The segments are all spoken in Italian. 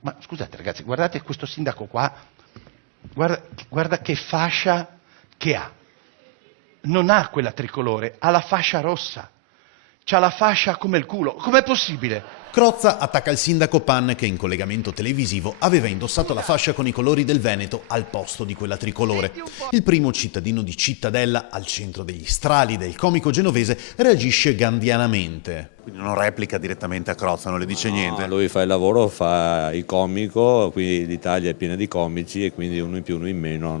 Ma scusate ragazzi, guardate questo sindaco qua, guarda che fascia che ha. Non ha quella tricolore, ha la fascia rossa. C'ha la fascia come il culo. Com'è possibile? Crozza attacca il sindaco Pan che in collegamento televisivo aveva indossato la fascia con i colori del Veneto al posto di quella tricolore. Il primo cittadino di Cittadella, al centro degli strali del comico genovese, reagisce gandianamente. Quindi non replica direttamente a Crozza, non le dice niente? Lui fa il lavoro, fa il comico, qui l'Italia è piena di comici e quindi uno in più, uno in meno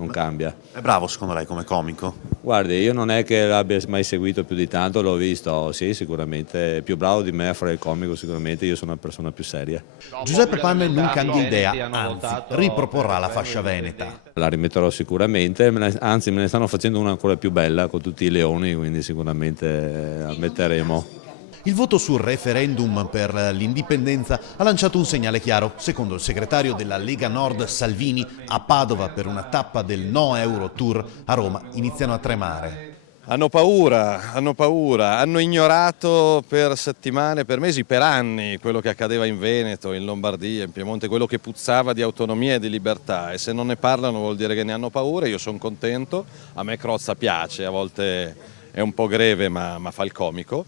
non cambia. È bravo secondo lei come comico? Guardi, io non è che l'abbia mai seguito più di tanto, l'ho visto, sì, sicuramente è più bravo di me a fare il comico, sicuramente io sono una persona più seria. Giuseppe Pan non cambia idea, anzi riproporrà la fascia veneta. La rimetterò sicuramente, anzi me ne stanno facendo una ancora più bella con tutti i leoni, quindi sicuramente la metteremo. Il voto sul referendum per l'indipendenza ha lanciato un segnale chiaro. Secondo il segretario della Lega Nord Salvini, a Padova per una tappa del No Euro Tour, a Roma iniziano a tremare. Hanno paura, hanno ignorato per settimane, per mesi, per anni quello che accadeva in Veneto, in Lombardia, in Piemonte, quello che puzzava di autonomia e di libertà, e se non ne parlano vuol dire che ne hanno paura. Io sono contento, a me Crozza piace, a volte è un po' greve ma fa il comico.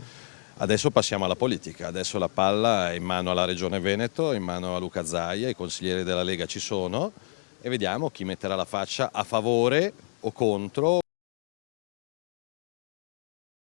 Adesso passiamo alla politica, adesso la palla è in mano alla Regione Veneto, in mano a Luca Zaia, i consiglieri della Lega ci sono e vediamo chi metterà la faccia a favore o contro.